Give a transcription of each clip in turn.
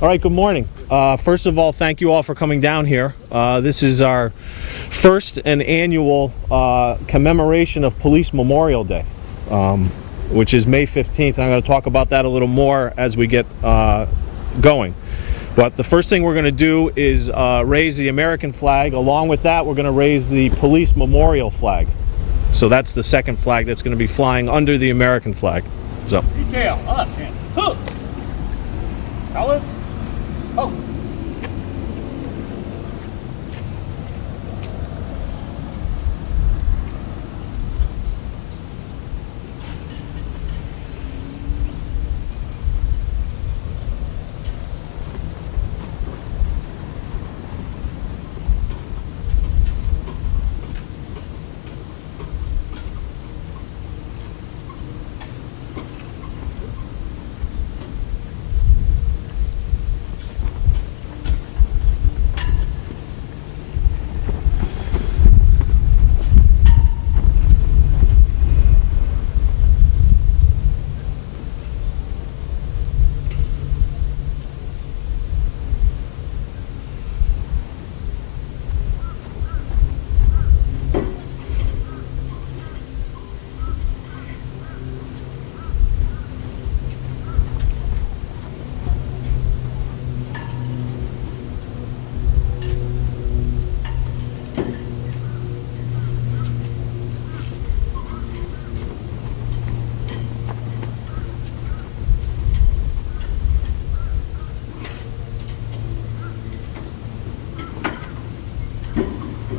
All right, good morning. First of all, thank you all for coming down here. This is our first and annual commemoration of Police Memorial Day, which is May 15th. I'm going to talk about that a little more as we get going. But the first thing we're going to do is raise the American flag. Along with that, we're going to raise the Police Memorial flag. So that's the second flag that's going to be flying under the American flag. So. Detail, hook. Color. Oh.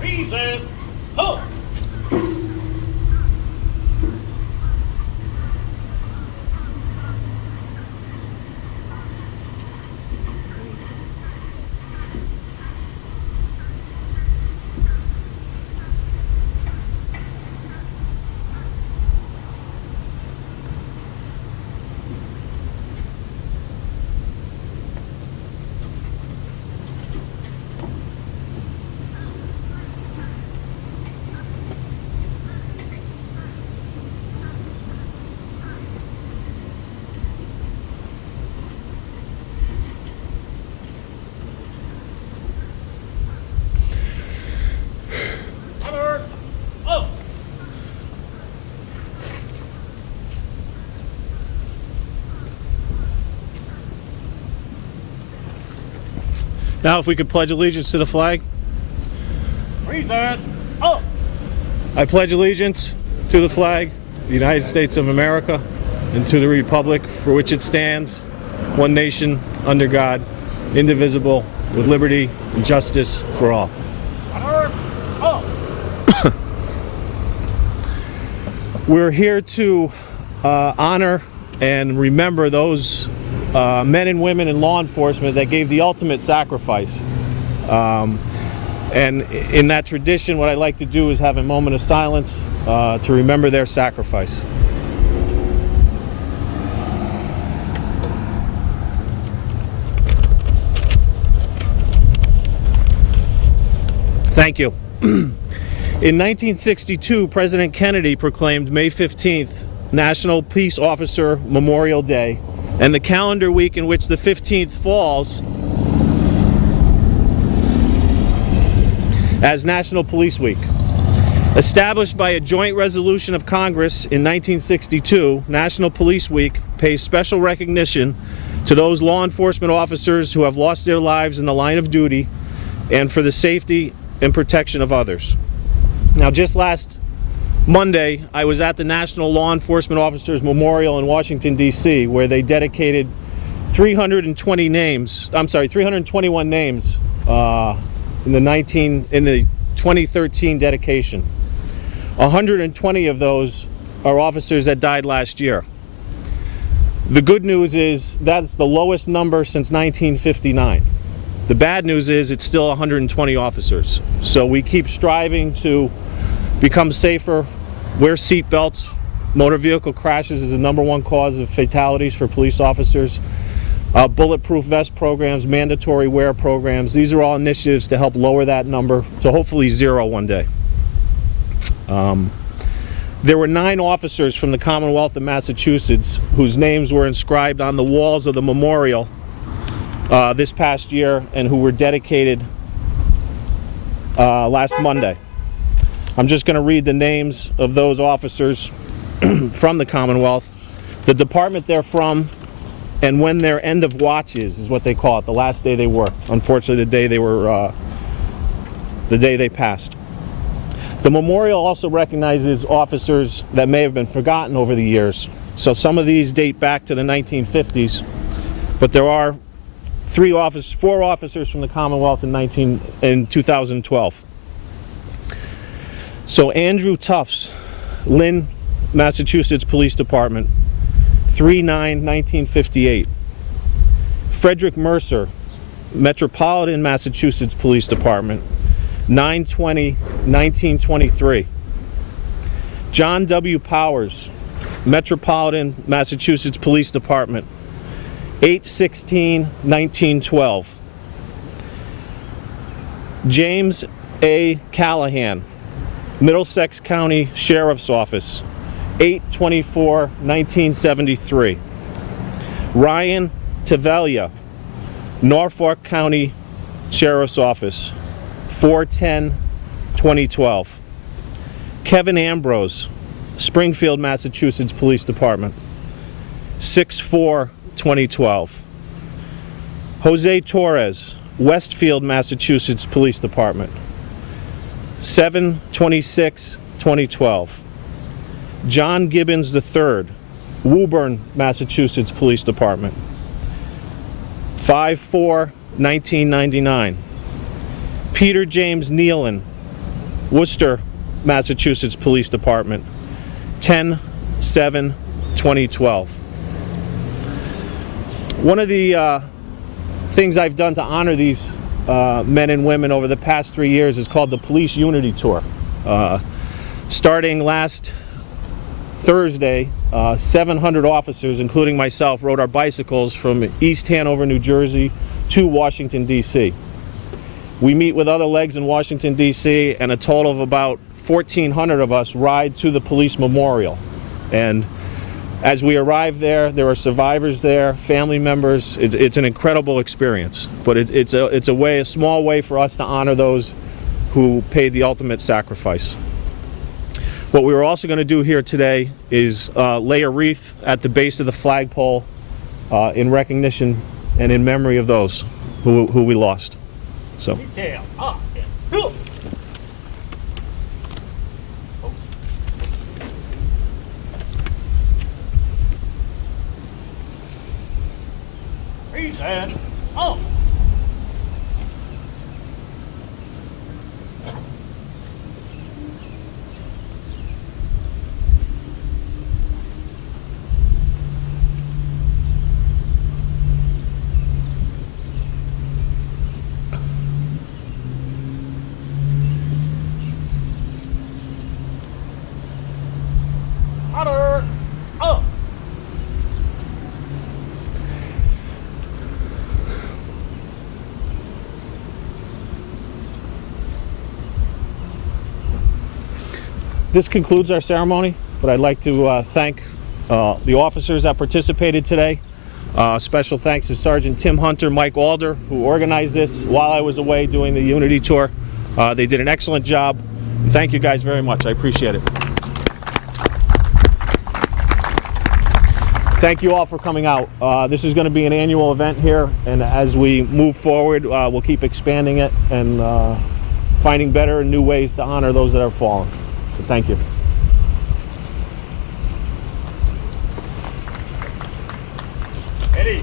Reason, hook. Now if we could pledge allegiance to the flag. Reason, hook. I pledge allegiance to the flag of the United States of America and to the republic for which it stands, one nation, under God, indivisible, with liberty and justice for all. We're here to honor and remember those men and women in law enforcement that gave the ultimate sacrifice. And in that tradition, what I like to do is have a moment of silence to remember their sacrifice. Thank you. In 1962, President Kennedy proclaimed May 15th National Peace Officer Memorial Day, and the calendar week in which the 15th falls as National Police Week. Established by a joint resolution of Congress in 1962, National Police Week pays special recognition to those law enforcement officers who have lost their lives in the line of duty and for the safety and protection of others. Now, just last Monday, I was at the National Law Enforcement Officers Memorial in Washington, D.C., where they dedicated 321 names in the 2013 dedication. 120 of those are officers that died last year. The good news is that's the lowest number since 1959. The bad news is it's still 120 officers. So we keep striving to become safer, wear seat belts. Motor vehicle crashes is the #1 cause of fatalities for police officers. Bulletproof vest programs, mandatory wear programs. These are all initiatives to help lower that number to hopefully 0 one day. There were 9 officers from the Commonwealth of Massachusetts whose names were inscribed on the walls of the memorial this past year and who were dedicated last Monday. I'm just going to read the names of those officers from the Commonwealth, the department they're from, and when their end of watch is what they call it, the last day they worked. Unfortunately, the day they passed. The memorial also recognizes officers that may have been forgotten over the years. So some of these date back to the 1950s, but there are four officers from the Commonwealth in 2012. So Andrew Tufts, Lynn, Massachusetts Police Department, 3/9/1958. Frederick Mercer, Metropolitan Massachusetts Police Department, 9/20/1923. John W. Powers, Metropolitan Massachusetts Police Department, 8/16/1912. James A. Callahan, Middlesex County Sheriff's Office, 8/24/1973. Ryan Tavalia, Norfolk County Sheriff's Office, 4/10/2012. Kevin Ambrose, Springfield, Massachusetts Police Department, 6/4/2012. Jose Torres, Westfield, Massachusetts Police Department, 7/26/2012. John Gibbons III, Woburn, Massachusetts Police Department, 5/4/1999. Peter James Nealon, Worcester, Massachusetts Police Department, 10/7/2012. One of the things I've done to honor these men and women over the past 3 years is called the Police Unity Tour. Starting last Thursday, 700 officers, including myself, rode our bicycles from East Hanover, New Jersey to Washington, D.C. We meet with other legs in Washington, D.C., and a total of about 1,400 of us ride to the police memorial. And as we arrive there, there are survivors there, family members. It's an incredible experience, but it's a small way for us to honor those who paid the ultimate sacrifice. What we were also going to do here today is lay a wreath at the base of the flagpole in recognition and in memory of those who we lost. So. Detail. Up and hook. Reset. Up. Honor. Up. This concludes our ceremony, but I'd like to thank the officers that participated today. Special thanks to Sergeant Tim Hunter, Mike Alder, who organized this while I was away doing the Unity Tour. They did an excellent job. Thank you guys very much. I appreciate it. Thank you all for coming out. This is going to be an annual event here, and as we move forward, we'll keep expanding it and finding better and new ways to honor those that have fallen. So thank you. Eddie.